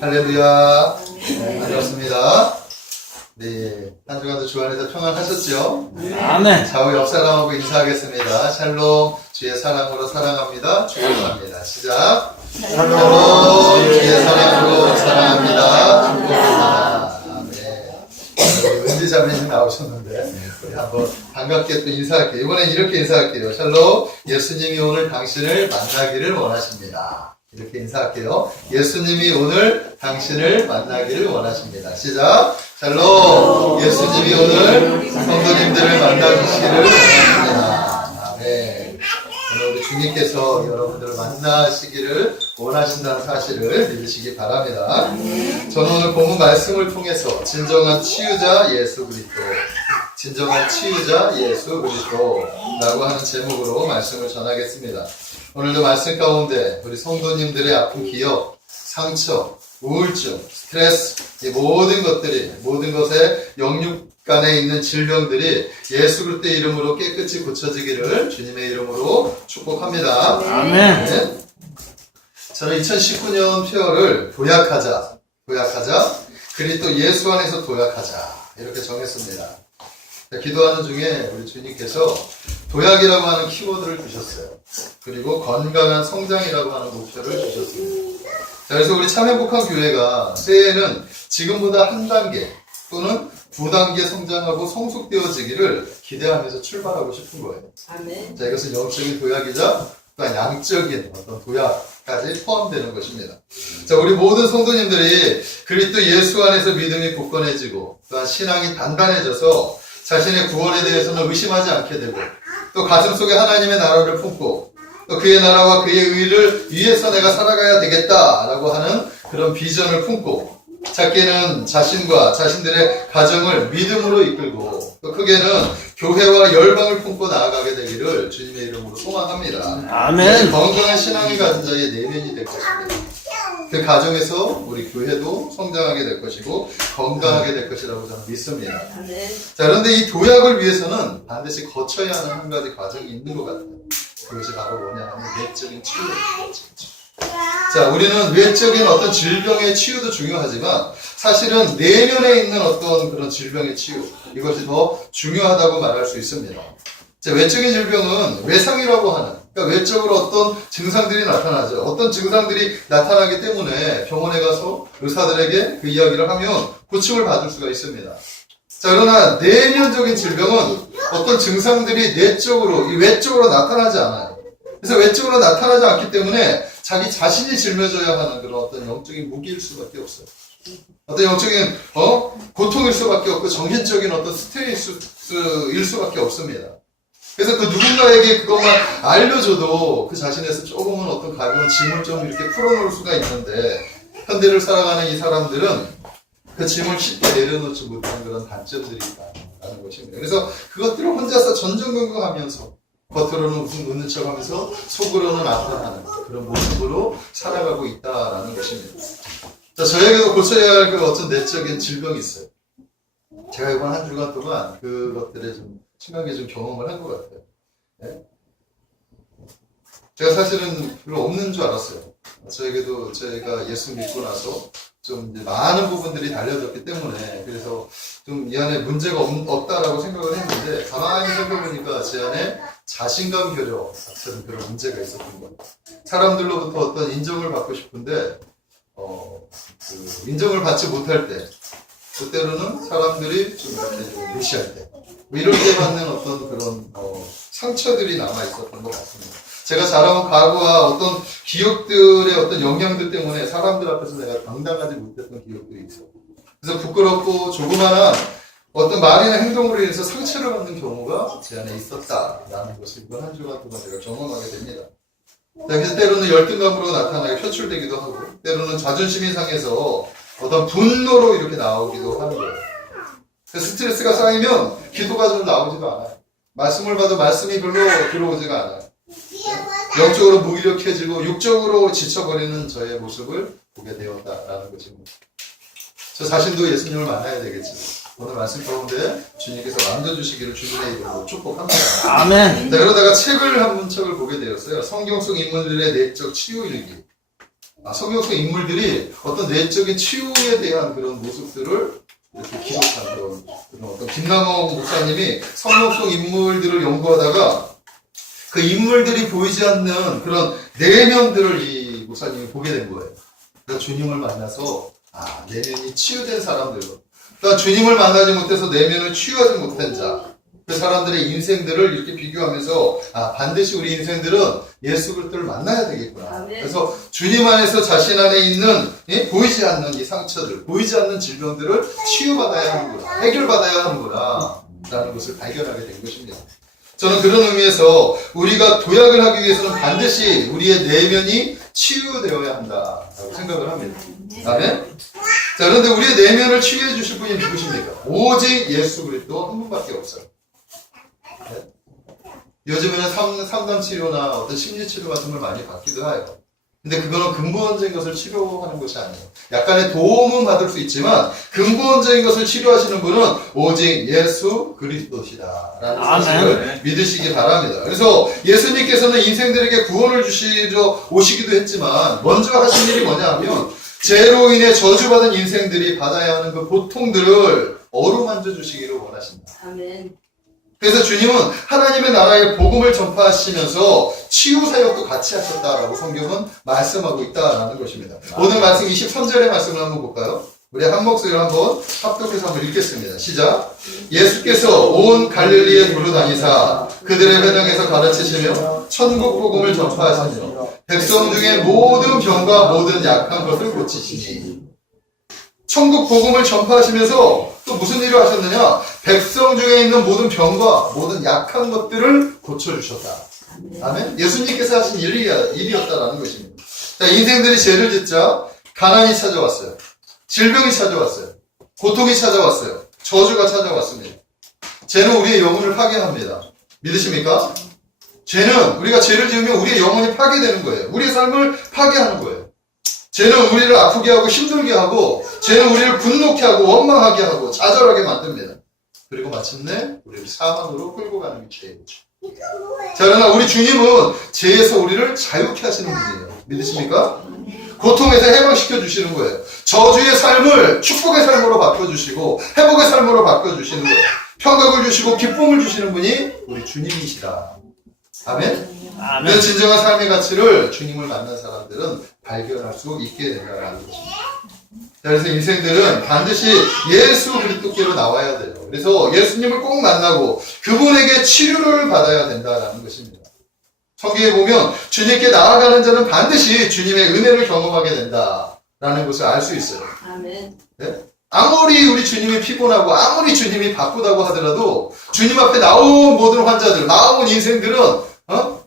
할렐루야. 네, 반갑습니다. 네, 한 주간도 주 안에서 평안하셨죠? 아멘. 좌우 옆 사람하고 인사하겠습니다. 샬롬, 주의 사랑으로 사랑합니다. 축복합니다. 시작. 샬롬, 주의 사랑으로 사랑합니다. 축복합니다. 아멘. 은지 자매님 나오셨는데 우리 한번 반갑게 또 인사할게요. 이번엔 이렇게 인사할게요. 샬롬, 예수님이 오늘 당신을 만나기를 원하십니다. 이렇게 인사할게요. 예수님이 오늘 당신을 만나기를 원하십니다. 시작. 샬롬. 예수님이 오늘 성도님들을 만나주시기를 원하십니다. 아멘. 오늘 우리 주님께서 여러분들을 만나시기를 원하신다는 사실을 믿으시기 바랍니다. 저는 오늘 본문 말씀을 통해서 진정한 치유자 예수 그리스도, 진정한 치유자 예수 그리스도라고 하는 제목으로 말씀을 전하겠습니다. 오늘도 말씀 가운데 우리 성도님들의 아픈 기억, 상처, 우울증, 스트레스, 이 모든 것들이, 모든 것에 영육간에 있는 질병들이 예수 그리스도의 이름으로 깨끗이 고쳐지기를 주님의 이름으로 축복합니다. 아멘. 네. 저는 2019년 표어를 도약하자, 그리스도 예수 안에서 도약하자 이렇게 정했습니다. 기도하는 중에 우리 주님께서 도약이라고 하는 키워드를 주셨어요. 그리고 건강한 성장이라고 하는 목표를 주셨습니다. 자, 그래서 우리 참회복한 교회가 새해에는 지금보다 한 단계 또는 두 단계 성장하고 성숙되어지기를 기대하면서 출발하고 싶은 거예요. 아멘. 자, 이것은 영적인 도약이자 또한 양적인 어떤 도약까지 포함되는 것입니다. 자, 우리 모든 성도님들이 그리스도 예수 안에서 믿음이 굳건해지고 또한 신앙이 단단해져서 자신의 구원에 대해서는 의심하지 않게 되고 또 가슴속에 하나님의 나라를 품고 또 그의 나라와 그의 의를 위해서 내가 살아가야 되겠다라고 하는 그런 비전을 품고 작게는 자신과 자신들의 가정을 믿음으로 이끌고 또 크게는 교회와 열방을 품고 나아가게 되기를 주님의 이름으로 소망합니다. 아멘. 건강한 신앙을 가진 자의 내면이 될 것입니다. 그 가정에서 우리 교회도 성장하게 될 것이고 건강하게 될 것이라고 저는 믿습니다. 아멘. 자, 그런데 이 도약을 위해서는 반드시 거쳐야 하는 한 가지 과정이 있는 것 같아요. 그것이 바로 뭐냐 하면 내적인 치유입니다. 자, 우리는 외적인 어떤 질병의 치유도 중요하지만 사실은 내면에 있는 어떤 그런 질병의 치유, 이것이 더 중요하다고 말할 수 있습니다. 자, 외적인 질병은 외상이라고 하는, 그러니까 외적으로 어떤 증상들이 나타나죠. 어떤 증상들이 나타나기 때문에 병원에 가서 의사들에게 그 이야기를 하면 고침을 받을 수가 있습니다. 자, 그러나 내면적인 질병은 어떤 증상들이 내적으로, 외적으로 나타나지 않아요. 그래서 외적으로 나타나지 않기 때문에 자기 자신이 짊어져야 하는 그런 어떤 영적인 무기일 수밖에 없어요. 어떤 영적인 고통일 수밖에 없고 정신적인 어떤 스트레스일 수밖에 없습니다. 그래서 그 누군가에게 그것만 알려줘도 그 자신에서 조금은 어떤 가벼운 짐을 좀 이렇게 풀어놓을 수가 있는데 현대를 살아가는 이 사람들은 그 짐을 쉽게 내려놓지 못하는 그런 단점들이 있다는 것입니다. 그래서 그것들을 혼자서 전전긍긍하면서 겉으로는 웃는 척하면서 속으로는 아파하는 그런 모습으로 살아가고 있다라는 것입니다. 자, 저에게도 고쳐야 할 그 어떤 내적인 질병이 있어요. 제가 이번 한 주간 동안 그것들에 좀 심하게 좀 경험을 한 것 같아요. 네? 제가 사실은 별로 없는 줄 알았어요. 저에게도 제가 예수 믿고 나서 좀 이제 많은 부분들이 달려졌기 때문에 그래서 좀 이 안에 문제가 없다라고 생각을 했는데 가만히 생각해보니까 제 안에 자신감 결여 같은 그런 문제가 있었던 거예요. 사람들로부터 어떤 인정을 받고 싶은데 그 인정을 받지 못할 때 그때로는 사람들이 좀 이렇게 좀 무시할 때 뭐 이럴 때 받는 어떤 그런 상처들이 남아 있었던 것 같습니다. 제가 자라온 과거와 어떤 기억들의 어떤 영향들 때문에 사람들 앞에서 내가 당당하지 못했던 기억들이 있어요. 그래서 부끄럽고 조그마한 어떤 말이나 행동으로 인해서 상처를 받는 경우가 제 안에 있었다라는 것을 이번 한 주간 동안 제가 경험하게 됩니다. 그래서 때로는 열등감으로 나타나게 표출되기도 하고 때로는 자존심이 상해서 어떤 분노로 이렇게 나오기도 하는 거예요. 스트레스가 쌓이면 기도가 좀 나오지도 않아요. 말씀을 봐도 말씀이 별로 들어오지가 않아요. 영적으로 무기력해지고 육적으로 지쳐버리는 저의 모습을 보게 되었다라는 것입니다. 저 자신도 예수님을 만나야 되겠지. 오늘 말씀 가운데 주님께서 만져주시기를 주님의 이름으로 축복합니다. 아멘. 자, 그러다가 책을 한 문책을 보게 되었어요. 성경 속 인물들의 내적 치유 일기. 성경 속 인물들이 어떤 내적인 치유에 대한 그런 모습들을 이렇게 기록한 그런 어떤 김남호 목사님이 성경 속 인물들을 연구하다가 그 인물들이 보이지 않는 그런 내면들을 이 목사님이 보게 된 거예요. 그러니까 주님을 만나서 내면이 치유된 사람들, 그러니까 주님을 만나지 못해서 내면을 치유하지 못한 자, 그 사람들의 인생들을 이렇게 비교하면서 반드시 우리 인생들은 예수 그리스도를 만나야 되겠구나. 그래서 주님 안에서 자신 안에 있는 보이지 않는 이 상처들, 보이지 않는 질병들을 치유받아야 하는구나, 해결받아야 하는구나 라는 것을 발견하게 된 것입니다. 저는 그런 의미에서 우리가 도약을 하기 위해서는 반드시 우리의 내면이 치유되어야 한다라고 생각을 합니다. 아멘? 자, 그런데 우리의 내면을 치유해 주실 분이 누구십니까? 오직 예수 그리스도 한 분밖에 없어요. 네? 요즘에는 상담 치료나 어떤 심리 치료 같은 걸 많이 받기도 해요. 근데 그거는 근본적인 것을 치료하는 것이 아니에요. 약간의 도움은 받을 수 있지만 근본적인 것을 치료하시는 분은 오직 예수 그리스도시다라는 사실을 믿으시기 바랍니다. 그래서 예수님께서는 인생들에게 구원을 주시러 오시기도 했지만 먼저 하신 일이 뭐냐 하면 죄로 인해 저주받은 인생들이 받아야 하는 그 고통들을 어루만져 주시기를 원하신다. 아멘. 그래서 주님은 하나님의 나라의 복음을 전파하시면서 치유 사역도 같이 하셨다라고 성경은 말씀하고 있다라는 것입니다. 오늘 말씀 23절의 말씀을 한번 볼까요? 우리 한 목소리로 한번 합독해서 한번 읽겠습니다. 시작. 예수께서 온 갈릴리에 두루 다니사 그들의 회당에서 가르치시며 천국 복음을 전파하시며 백성 중에 모든 병과 모든 약한 것을 고치시니. 천국 복음을 전파하시면서 또 무슨 일을 하셨느냐? 백성 중에 있는 모든 병과 모든 약한 것들을 고쳐주셨다. 아멘? 예수님께서 하신 일이었다라는 것입니다. 자, 인생들이 죄를 짓자 가난이 찾아왔어요. 질병이 찾아왔어요. 고통이 찾아왔어요. 저주가 찾아왔습니다. 죄는 우리의 영혼을 파괴합니다. 믿으십니까? 죄는 우리가 죄를 지으면 우리의 영혼이 파괴되는 거예요. 우리의 삶을 파괴하는 거예요. 죄는 우리를 아프게 하고 힘들게 하고 죄는 우리를 분노케 하고 원망하게 하고 좌절하게 만듭니다. 그리고 마침내 우리를 사망으로 끌고 가는 게 죄이죠. 자, 그러나 우리 주님은 죄에서 우리를 자유케 하시는 분이에요. 믿으십니까? 고통에서 해방시켜 주시는 거예요. 저주의 삶을 축복의 삶으로 바꿔주시고 회복의 삶으로 바꿔주시는 거예요. 평강을 주시고 기쁨을 주시는 분이 우리 주님이시다. 아멘? 그 진정한 삶의 가치를 주님을 만난 사람들은 발견할 수 있게 된다는 것입니다. 그래서 인생들은 반드시 예수 그리스도께로 나와야 돼요. 그래서 예수님을 꼭 만나고 그분에게 치료를 받아야 된다는 것입니다. 성경에 보면 주님께 나아가는 자는 반드시 주님의 은혜를 경험하게 된다라는 것을 알 수 있어요. 아멘. 네? 아무리 우리 주님이 피곤하고 아무리 주님이 바쁘다고 하더라도 주님 앞에 나온 모든 환자들, 나온 인생들은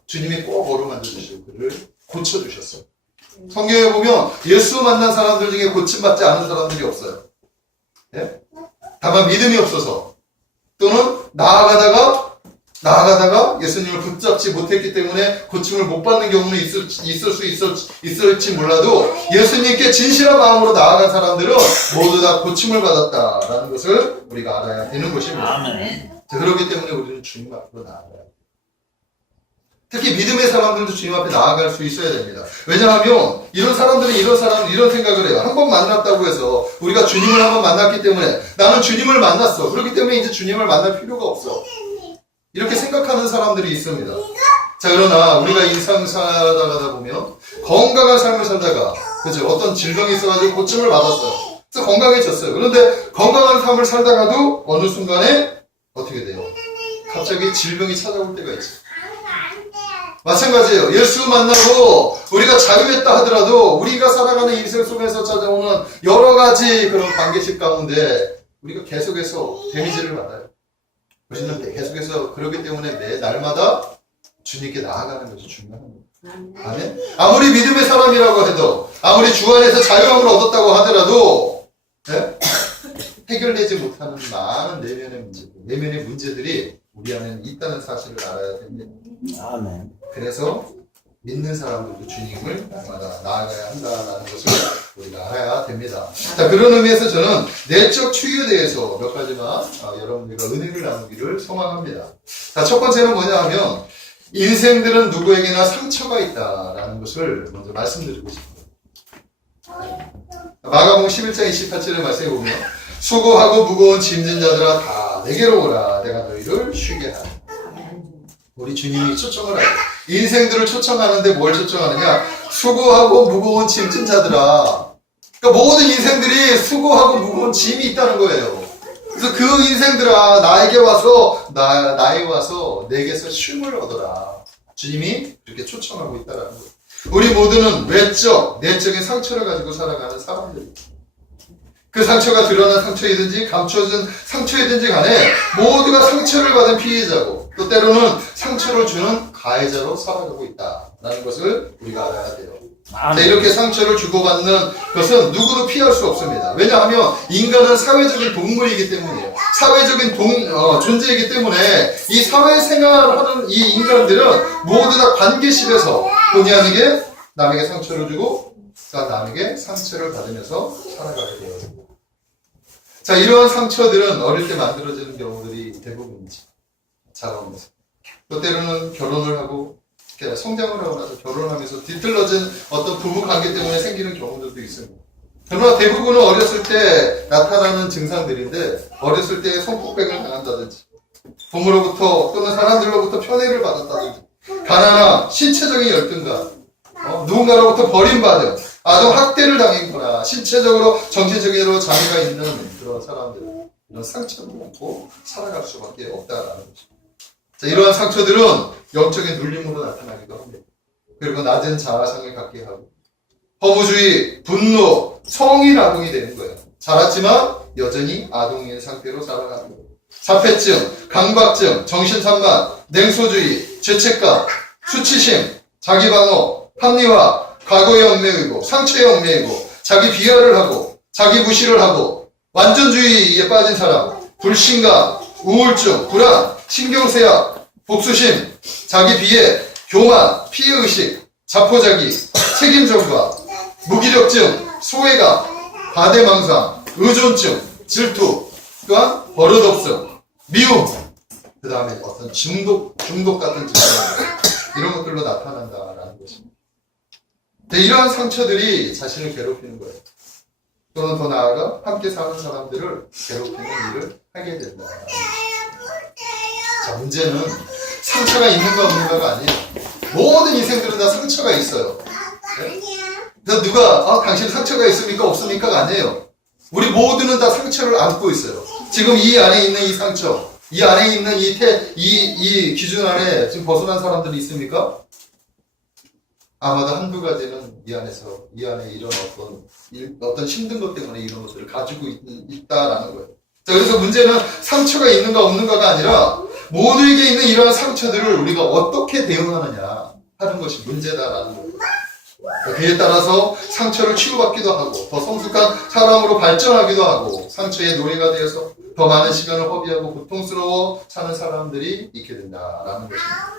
주님이 꼭 어루만져 주시고 그를 고쳐주셨어요. 성경에 보면 예수 만난 사람들 중에 고침받지 않은 사람들이 없어요. 예? 다만 믿음이 없어서 또는 나아가다가 예수님을 붙잡지 못했기 때문에 고침을 못 받는 경우는 있을지 몰라도 예수님께 진실한 마음으로 나아간 사람들은 모두 다 고침을 받았다라는 것을 우리가 알아야 되는 것입니다. 아멘. 자, 그렇기 때문에 우리는 주님 앞으로 나아가야 돼요. 특히 믿음의 사람들도 주님 앞에 나아갈 수 있어야 됩니다. 왜냐하면 이런 사람들은 이런 생각을 해요. 한 번 만났다고 해서 우리가 주님을 한 번 만났기 때문에 나는 주님을 만났어. 그렇기 때문에 이제 주님을 만날 필요가 없어. 이렇게 생각하는 사람들이 있습니다. 자, 그러나 우리가 인생 살아가다 보면 건강한 삶을 살다가 그렇죠? 어떤 질병이 있어가지고 고침을 받았어요. 그래서 건강해졌어요. 그런데 건강한 삶을 살다가도 어느 순간에 어떻게 돼요? 갑자기 질병이 찾아올 때가 있어요. 마찬가지예요. 예수 만나고 우리가 자유했다 하더라도 우리가 살아가는 인생 속에서 찾아오는 여러 가지 그런 관계식 가운데 우리가 계속해서 데미지를 받아요. 우리는 계속해서 그렇기 때문에 매 날마다 주님께 나아가는 것이 중요한 겁니다. 아멘? 아무리 믿음의 사람이라고 해도 아무리 주 안에서 자유함을 얻었다고 하더라도 네? 해결되지 못하는 많은 내면의 문제들이 우리 안에는 있다는 사실을 알아야 됩니다. 아멘. 그래서 믿는 사람들도 주님을 날마다 나아가야 한다는 것을 우리가 알아야 됩니다. 자, 그런 의미에서 저는 내적 치유에 대해서 몇 가지만 여러분들과 은혜를 나누기를 소망합니다. 자, 첫 번째는 뭐냐 하면 인생들은 누구에게나 상처가 있다라는 것을 먼저 말씀드리고 싶습니다. 마가복음 11장 28절의 말씀에 보면 수고하고 무거운 짐진 자들아 다 내게로 오라 내가 너희를 쉬게 하리. 우리 주님이 초청을 하요. 인생들을 초청하는데 뭘 초청하느냐? 수고하고 무거운 짐진 자들아. 그러니까 모든 인생들이 수고하고 무거운 짐이 있다는 거예요. 그래서 그 인생들아 나에게 와서 나에 와서 내게서 쉼을 얻어라. 주님이 그렇게 초청하고 있다는 거예요. 우리 모두는 외적, 내적인 상처를 가지고 살아가는 사람들입니다. 그 상처가 드러난 상처이든지 감춰진 상처이든지 간에 모두가 상처를 받은 피해자고 또 때로는 상처를 주는 가해자로 살아가고 있다라는 것을 우리가 알아야 돼요. 자, 이렇게 상처를 주고받는 것은 누구도 피할 수 없습니다. 왜냐하면 인간은 사회적인 동물이기 때문이에요. 사회적인 존재이기 때문에 이 사회생활하는 이 인간들은 모두 다 관계식에서 본의 아니게 남에게 상처를 주고 남에게 상처를 받으면서 살아가게 돼요. 자, 이러한 상처들은 어릴 때 만들어지는 경우들이 대부분이지. 자라오면서. 또 때로는 결혼을 하고 성장을 하고 나서 결혼하면서 뒤틀러진 어떤 부부 관계 때문에 생기는 경우들도 있습니다. 그러나 대부분은 어렸을 때 나타나는 증상들인데 어렸을 때 성폭행을 당한다든지 부모로부터 또는 사람들로부터 편애를 받았다든지 가난함, 신체적인 열등감, 누군가로부터 버림받음, 아동 학대를 당했거나 신체적으로 정신적으로 장애가 있는 그런 사람들 이런 상처를 받고 살아갈 수밖에 없다라는 거죠. 자, 이러한 상처들은 영적인 눌림으로 나타나기도 합니다. 그리고 낮은 자아상을 갖게 하고 허무주의, 분노, 성인 아동이 되는 거예요. 자랐지만 여전히 아동인 상태로 살아가는 거예요. 자폐증, 강박증, 정신산만, 냉소주의, 죄책감, 수치심, 자기방어, 합리화, 과거에 얽매이고 상처에 얽매이고 자기 비하를 하고 자기 무시를 하고 완전주의에 빠진 사람, 불신감, 우울증, 불안, 신경쇠약, 복수심, 자기 비해, 교만, 피해의식, 자포자기, 책임전가, 무기력증, 소외감, 가대망상, 의존증, 질투, 또한 버릇없음, 미움, 그 다음에 어떤 중독 같은 증상 이런 것들로 나타난다라는 것입니다. 이러한 상처들이 자신을 괴롭히는 거예요. 또는 더 나아가 함께 사는 사람들을 괴롭히는 일을 하게 된다. 자, 문제는 상처가 있는가 없는가가 아니에요. 모든 인생들은 다 상처가 있어요. 네? 그래서 누가 당신 상처가 있습니까 없습니까가 아니에요. 우리 모두는 다 상처를 안고 있어요. 지금 이 안에 있는 이 상처, 이 안에 있는 이 기준 안에 지금 벗어난 사람들이 있습니까? 아마도 한두 가지는 이 안에 이런 어떤 힘든 것 때문에 이런 것들을 가지고 있다라는 거예요. 자, 그래서 문제는 상처가 있는가 없는가가 아니라 모두에게 있는 이러한 상처들을 우리가 어떻게 대응하느냐 하는 것이 문제다라는 거예요. 그에 따라서 상처를 치유받기도 하고 더 성숙한 사람으로 발전하기도 하고 상처의 노예가 되어서 더 많은 시간을 허비하고 고통스러워 사는 사람들이 있게 된다라는 것입니다.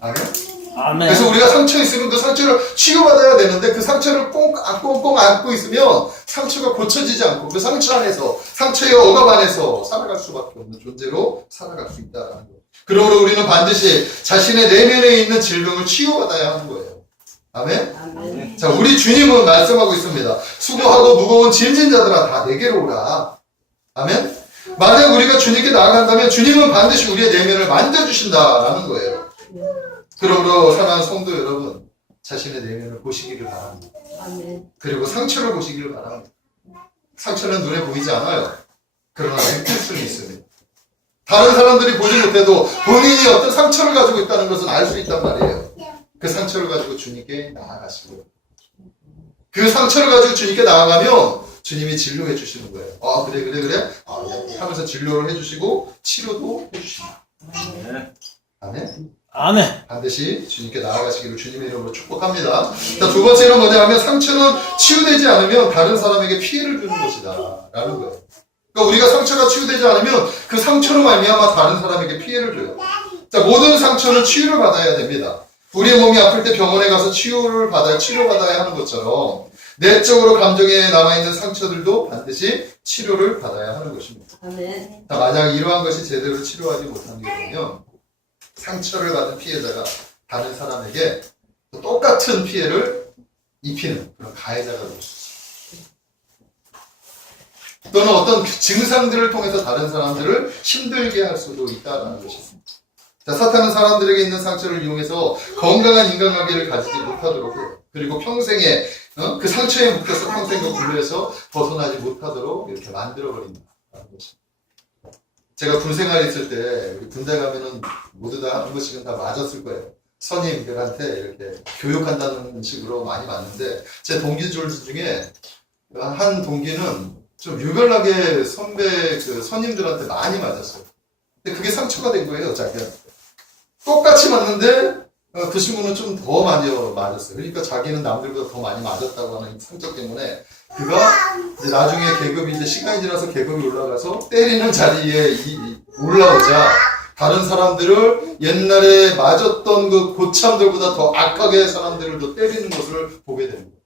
아멘? 그래서 우리가 상처 있으면 그 상처를 치유받아야 되는데 그 상처를 꽁꽁 안고 있으면 상처가 고쳐지지 않고 그 상처 안에서 상처의 억압 안에서 살아갈 수밖에 없는 존재로 살아갈 수 있다는 거예요. 그러므로 우리는 반드시 자신의 내면에 있는 질병을 치유받아야 하는 거예요. 아멘? 아멘. 자, 우리 주님은 말씀하고 있습니다. 수고하고 무거운 짐진 자들아 다 내게로 오라. 아멘? 만약 우리가 주님께 나아간다면 주님은 반드시 우리의 내면을 만져주신다라는 거예요. 그러므로 사랑하는 성도 여러분, 자신의 내면을 보시기를 바랍니다. 아멘. 그리고 상처를 보시기를 바랍니다. 상처는 눈에 보이지 않아요. 그러나 느낄 수는 있습니다. 다른 사람들이 보지 못해도 본인이 어떤 상처를 가지고 있다는 것은 알 수 있단 말이에요. 그 상처를 가지고 주님께 나아가시고 그 상처를 가지고 주님께 나아가면 주님이 진료해 주시는 거예요. 그래. 하면서 진료를 해주시고 치료도 해주십니다. 아멘. 아멘. 반드시 주님께 나아가시기를 주님의 이름으로 축복합니다. 자, 두 번째는 뭐냐 하면 상처는 치유되지 않으면 다른 사람에게 피해를 주는 것이다 라는 거예요. 그러니까 우리가 상처가 치유되지 않으면 그 상처로 말미암아 다른 사람에게 피해를 줘요. 자, 모든 상처는 치유를 받아야 됩니다. 우리의 몸이 아플 때 병원에 가서 치료받아야 하는 것처럼 내적으로 감정에 남아있는 상처들도 반드시 치료를 받아야 하는 것입니다. 아멘. 자, 만약 이러한 것이 제대로 치료하지 못하는 경우면 상처를 받은 피해자가 다른 사람에게 똑같은 피해를 입히는 그런 가해자가 될 수 있습니다. 또는 어떤 증상들을 통해서 다른 사람들을 힘들게 할 수도 있다는 것입니다. 자, 사탄은 사람들에게 있는 상처를 이용해서 건강한 인간관계를 가지지 못하도록 해요. 그리고 평생에 그 상처에 묶여서 평생 그 굴레에서 벗어나지 못하도록 이렇게 만들어버린다는 것입니다. 제가 군 생활했을 때 군대 가면은 모두 다 한 번씩은 다 맞았을 거예요. 선임들한테 이렇게 교육한다는 식으로 많이 맞는데 제 동기들 중에 한 동기는 좀 유별나게 선배 그 선임들한테 많이 맞았어요. 근데 그게 상처가 된 거예요, 자기한테. 똑같이 맞는데 그 친구는 좀 더 많이 맞았어요. 그러니까 자기는 남들보다 더 많이 맞았다고 하는 상처 때문에 그가 이제 나중에 계급이 이제 시간이 지나서 계급이 올라가서 때리는 자리에 올라오자 다른 사람들을 옛날에 맞았던 그 고참들보다 더 악하게 사람들을 더 때리는 것을 보게 됩니다.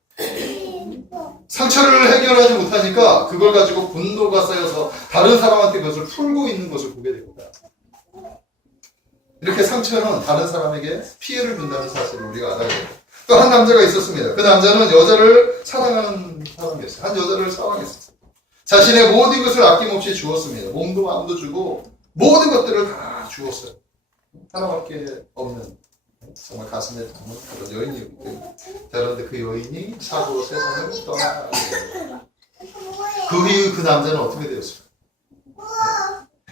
상처를 해결하지 못하니까 그걸 가지고 분노가 쌓여서 다른 사람한테 그것을 풀고 있는 것을 보게 됩니다. 이렇게 상처는 다른 사람에게 피해를 준다는 사실을 우리가 알아야 돼요. 또 한 남자가 있었습니다. 그 남자는 여자를 사랑하는 사람이었어요. 한 여자를 사랑했었어요. 자신의 모든 것을 아낌없이 주었습니다. 몸도 마음도 주고 모든 것들을 다 주었어요. 하나밖에 없는 정말 가슴에 담는 그런 여인이었기 때문에. 그런데 그 여인이 사고로 세상을 떠나게 됩니다. 그 이후 그 남자는 어떻게 되었을까요?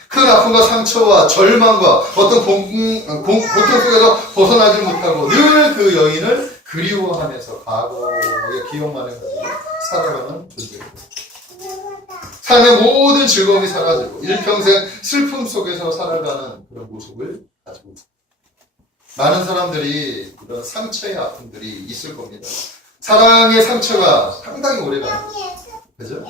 큰 아픔과 상처와 절망과 어떤 고통 속에서 벗어나지 못하고 늘 그 여인을 그리워하면서 과거의 기억만 해가지고 살아가는 존재입니다. 삶의 모든 즐거움이 사라지고 일평생 슬픔 속에서 살아가는 그런 모습을 가지고 있습니다. 많은 사람들이 이런 상처의 아픔들이 있을 겁니다. 사랑의 상처가 상당히 오래가는 거예요. 그죠?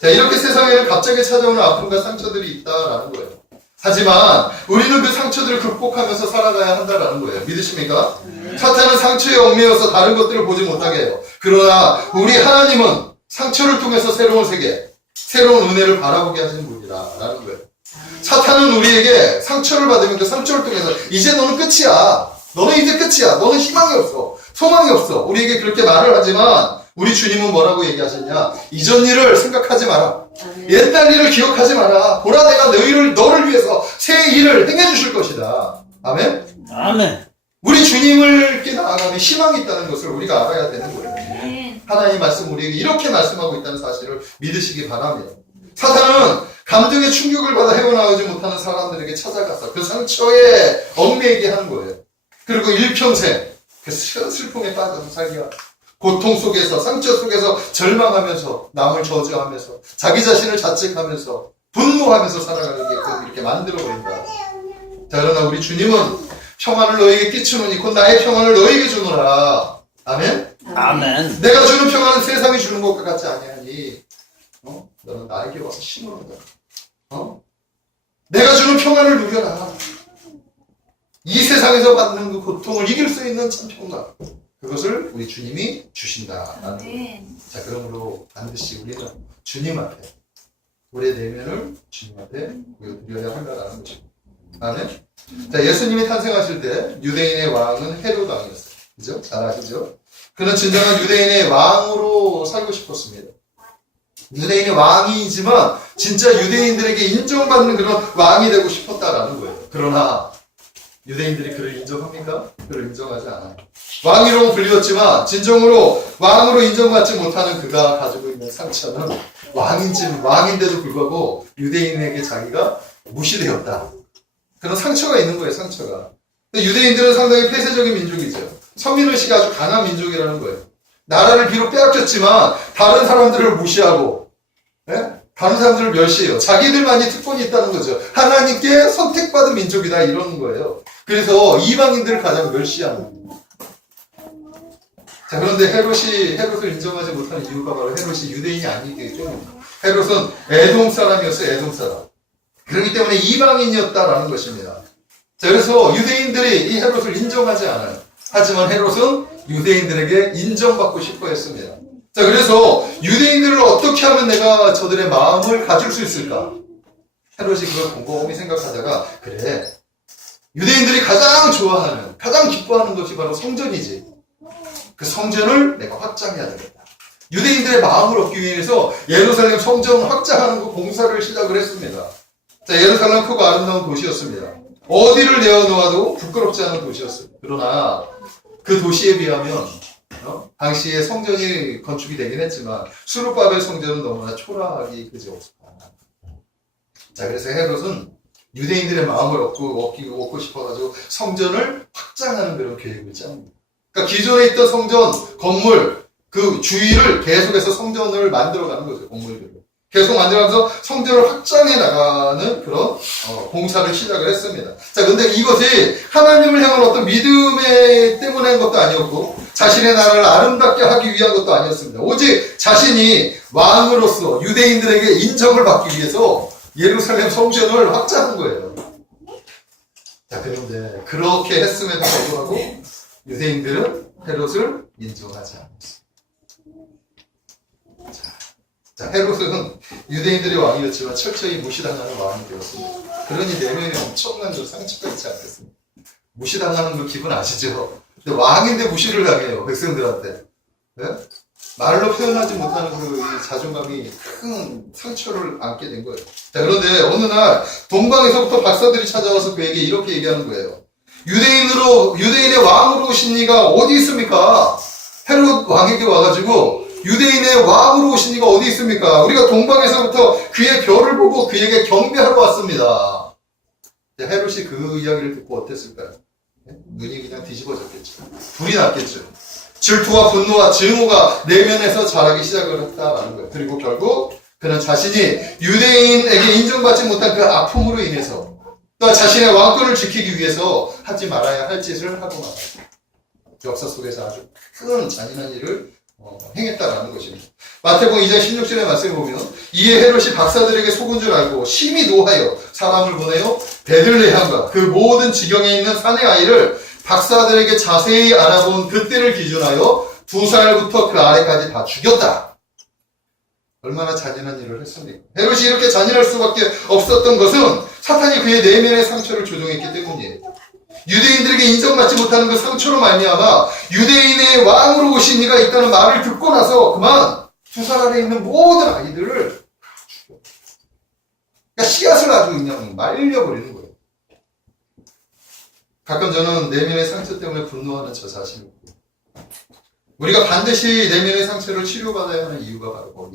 자, 이렇게 세상에는 갑자기 찾아오는 아픔과 상처들이 있다라는 거예요. 하지만 우리는 그 상처들을 극복하면서 살아가야 한다라는 거예요. 믿으십니까? 사탄은 상처에 얽매여서 다른 것들을 보지 못하게 해요. 그러나 우리 하나님은 상처를 통해서 새로운 세계, 새로운 은혜를 바라보게 하시는 분이다라는 거예요. 사탄은 우리에게 상처를 받으면 그 상처를 통해서 이제 너는 끝이야. 너는 이제 끝이야. 너는 희망이 없어. 소망이 없어. 우리에게 그렇게 말을 하지만 우리 주님은 뭐라고 얘기하셨냐? 이전 일을 생각하지 마라. 옛날 일을 기억하지 마라. 보라, 내가 너를 위해서 새 일을 행해 주실 것이다. 아멘? 아멘. 우리 주님을 이렇게 나아가면 희망이 있다는 것을 우리가 알아야 되는 거예요. 하나님 말씀 우리에게 이렇게 말씀하고 있다는 사실을 믿으시기 바랍니다. 사탄은 감정의 충격을 받아 헤어나오지 못하는 사람들에게 찾아가서 그 상처에 얽매이게 하는 거예요. 그리고 일평생 그 슬픔에 빠져서 살게 하고 고통 속에서, 상처 속에서 절망하면서, 남을 저주하면서, 자기 자신을 자책하면서, 분노하면서 살아가게끔 이렇게 만들어버린다. 자, 그러나 우리 주님은 평안을 너에게 끼치노니 곧 나의 평안을 너에게 주노라. 아멘? 아멘. 내가 주는 평안은 세상이 주는 것과 같지 아니하니, 너는 나에게 와서 심으로다. 내가 주는 평안을 누려라. 이 세상에서 받는 그 고통을 이길 수 있는 참 평안. 그것을 우리 주님이 주신다라는 거예요. 자, 그러므로 반드시 우리는 주님 앞에 우리의 내면을 주님 앞에 보여드려야 한다라는 것입니다. 아멘. 자, 예수님이 탄생하실 때 유대인의 왕은 헤롯 왕이었어요. 그죠? 잘 아시죠? 그는 진정한 유대인의 왕으로 살고 싶었습니다. 유대인의 왕이지만 진짜 유대인들에게 인정받는 그런 왕이 되고 싶었다라는 거예요. 그러나 유대인들이 그를 인정합니까? 그를 인정하지 않아요. 왕이라고 불리웠지만 진정으로 왕으로 인정받지 못하는 그가 가지고 있는 상처는 왕인데도 불구하고 유대인에게 자기가 무시되었다. 그런 상처가 있는 거예요, 상처가. 근데 유대인들은 상당히 폐쇄적인 민족이죠. 선민의식이 아주 강한 민족이라는 거예요. 나라를 비록 빼앗겼지만 다른 사람들을 무시하고, 다른 사람들을 멸시해요. 자기들만이 특권이 있다는 거죠. 하나님께 선택받은 민족이다 이러는 거예요. 그래서 이방인들을 가장 멸시하는 거예요. 자, 그런데 헤롯을 인정하지 못하는 이유가 바로 헤롯이 유대인이 아니기 때문입니다. 헤롯은 에돔 사람이었어요, 에돔 사람. 그렇기 때문에 이방인이었다라는 것입니다. 자, 그래서 유대인들이 이 헤롯을 인정하지 않아요. 하지만 헤롯은 유대인들에게 인정받고 싶어 했습니다. 자, 그래서 유대인들을 어떻게 하면 내가 저들의 마음을 가질 수 있을까? 헤롯이 그걸 곰곰이 생각하다가, 그래, 유대인들이 가장 좋아하는, 가장 기뻐하는 것이 바로 성전이지. 그 성전을 내가 확장해야 되겠다. 유대인들의 마음을 얻기 위해서 예루살렘 성전 확장하는 그 공사를 시작을 했습니다. 자, 예루살렘은 크고 아름다운 도시였습니다. 어디를 내어놓아도 부끄럽지 않은 도시였습니다. 그러나 그 도시에 비하면 당시에 성전이 건축이 되긴 했지만 수르바벨 성전은 너무나 초라하기 그지없었다. 자, 그래서 헤롯은 유대인들의 마음을 얻고 싶어가지고 성전을 확장하는 그런 계획을 짭니다. 그러니까 기존에 있던 성전 건물 그 주위를 계속해서 성전을 만들어가는 거죠. 건물들을 계속 만들어가면서 성전을 확장해 나가는 그런 공사를 시작을 했습니다. 자, 근데 이것이 하나님을 향한 어떤 믿음에 때문에 한 것도 아니었고 자신의 나라를 아름답게 하기 위한 것도 아니었습니다. 오직 자신이 왕으로서 유대인들에게 인정을 받기 위해서 예루살렘 성전을 확장한 거예요. 자, 그런데 그렇게 했음에도 불구하고 유대인들은 헤롯을 인정하지 않았어요. 자, 헤롯은 유대인들의 왕이었지만 철저히 무시당하는 왕이 되었습니다. 그러니 내면에 엄청난 그 상처가 있지 않겠습니까? 무시당하는 그 기분 아시죠? 근데 왕인데 무시를 당해요, 백성들한테. 네? 말로 표현하지 못하는 그 자존감이 큰 상처를 안게 된 거예요. 자, 그런데 어느 날 동방에서부터 박사들이 찾아와서 그에게 이렇게 얘기하는 거예요. 유대인의 왕으로 오신 이가 어디 있습니까? 헤롯 왕에게 와가지고 유대인의 왕으로 오신 이가 어디 있습니까? 우리가 동방에서부터 그의 별을 보고 그에게 경배하러 왔습니다. 헤롯이 그 이야기를 듣고 어땠을까요? 눈이 그냥 뒤집어졌겠죠. 불이 났겠죠. 질투와 분노와 증오가 내면에서 자라기 시작을 했다라는 거예요. 그리고 결국 그는 자신이 유대인에게 인정받지 못한 그 아픔으로 인해서 또 자신의 왕권을 지키기 위해서 하지 말아야 할 짓을 하고 말았어요. 역사 속에서 아주 큰 잔인한 일을 행했다라는 것입니다. 마태복음 2장 16절의 말씀을 보면 이에 헤롯이 박사들에게 속은 줄 알고 심히 노하여 사람을 보내어 베들레헴과 그 모든 지경에 있는 산의 아이를 박사들에게 자세히 알아본 그때를 기준하여 2살부터 그 아래까지 다 죽였다. 얼마나 잔인한 일을 했습니까? 헤롯이 이렇게 잔인할 수밖에 없었던 것은 사탄이 그의 내면의 상처를 조종했기 때문이에요. 유대인들에게 인정받지 못하는 그 상처로 말미암아 유대인의 왕으로 오신 이가 있다는 말을 듣고 나서 그만 2살 아래 있는 모든 아이들을 죽여. 그러니까 씨앗을 아주 그냥 말려버리는 거예요. 가끔 저는 내면의 상처 때문에 분노하는 저 자신이고 우리가 반드시 내면의 상처를 치료받아야 하는 이유가 바로 거기에